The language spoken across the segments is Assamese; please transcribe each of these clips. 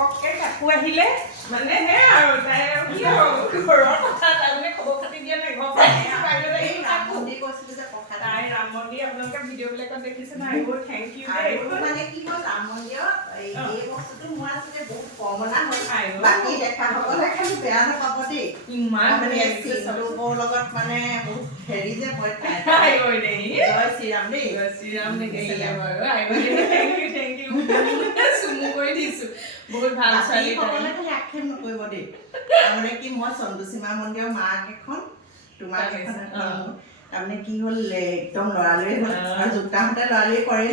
ঘপককে কাকু আহিলে মানে হে আৰু তাই আৰু কি আৰু ঘৰৰ কথা তাই মানে খবৰ খাতি দিয়া নাই তাই ৰাম মন্দিৰ আপোনালোকে ভিডিঅ'বিলাকত দেখিছে না এইবোৰ থেংক ইউ মানে কি হ'ল ৰাম মন্দিৰত এই বস্তুটো মোৰ আচলতে বহুত কমনা হয় বাকী দেখাসকলে খালি বেয়া নাপাব দেই ইমান মানে চিন্তুবোৰ লগত মানে বহুত হেৰি যে মই জয় শ্ৰীৰাম দেই জয় শ্ৰীৰাম দেখিছিলে বাৰু থেংক ইউ চুমু কৰি দিছো বহুত ভাল ছোৱালী সকলে খালি আক্ষেপ নকৰিব দেই তাৰমানে কি মই চন্দুসীমা মন্দিৰৰ মাক এখন তোমাক এখন তাৰমানে কি হ'ল একদম লৰালৰি হ'ল আৰু জোতাহঁতে লৰালৰি কৰে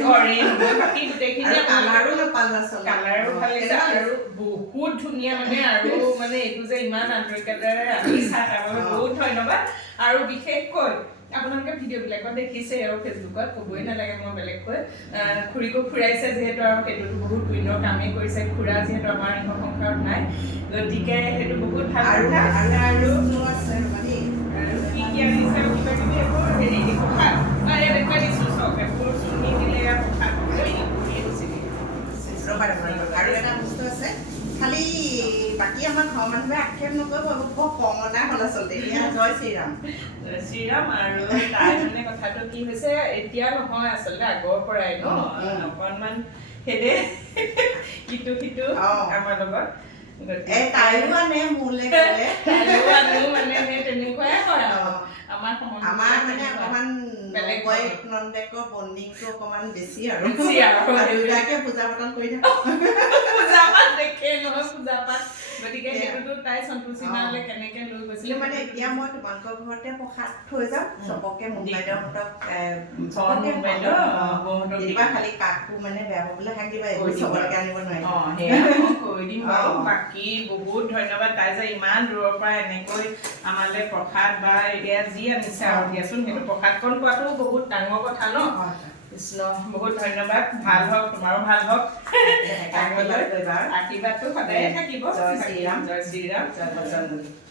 বাকী গোটেইখিনি কালাৰো নাপালো আচলতে কালাৰো ভাল লাগিছে আৰু বহুত ধুনীয়া মানে আৰু মানে এইটো যে ইমান আন্তৰিকতাৰে আহিছা তাৰ বাবে বহুত ধন্যবাদ আৰু বিশেষকৈ আপোনালোকে ভিডিঅ'বিলাকত দেখিছে আৰু ফেচবুকত ক'বই নালাগে মই বেলেগকৈ খুৰীকো ফুৰাইছে যিহেতু আৰু সেইটোতো বহুত পুণ্যৰ কামেই কৰিছে খুৰা যিহেতু আমাৰ ইহ সংসাৰত নাই গতিকে সেইটো বহুত ভাল আৰু কি কি আনিছে আৰু কিবা কিবি এইবোৰ হেৰি প্ৰসাদ ইয়াত দেখুৱাই দিছোঁ চব এইবোৰ চুনি দিলে প্ৰসাদ আৰু এটা বস্তু আছে খালি বাকী আমাৰ ঘৰৰ মানুহে আক্ষেপ নকৰিব বৰ কমনা হ'ল আচলতে এতিয়া জয় শ্ৰীৰাম শ্ৰীৰাম আৰু তাই মানে কথাটো কি হৈছে এতিয়া নহয় আচলতে আগৰ পৰাই ন অকণমান হেৰে ইটো সিটো আমাৰ লগত তাইও আনে মোলৈ গ'লে তাইও আনো মানে সেই তেনেকুৱাই হয় আৰু আমাৰ মানে অকণমান বেলেগ নন্দেকৰ বণ্ডিংটো অকণমান বেছি আৰু দুয়োটাকে পূজা পাতল কৰি থাকোঁ পূজা পাঠ দেখে নহয় পূজা পাঠ গতিকে সেইটোতো তাই সন্তোষীমালৈ কেনেকে লৈ গৈছিলে মানে এতিয়া মই তোমালোকৰ ঘৰতে প্ৰসাদ থৈ যাম চবকে মোবাইলহঁতক কেতিয়াবা খালি কাকো মানে বেয়া পাবলৈ শাক দিবা এইবোৰ চবলৈকে আনিব নোৱাৰি সেয়া মই কৈ দিম বাৰু বাকী বহুত ধন্যবাদ তাই যে ইমান দূৰৰ পৰা এনেকৈ আমালৈ প্ৰসাদ বা এতিয়া যি আনিছে আৰু দিয়াচোন সেইটো প্ৰসাদকণ পোৱাটো বহুত ডাঙৰ কথা ন কৃষ্ণ বহুত ধন্যবাদ ভাল হওক তোমাৰো ভাল হওক আশীৰ্বাদটো সদায়ে থাকিব জয় শ্ৰীৰাম জয় শ্ৰীৰাম জয় বজৰংবলী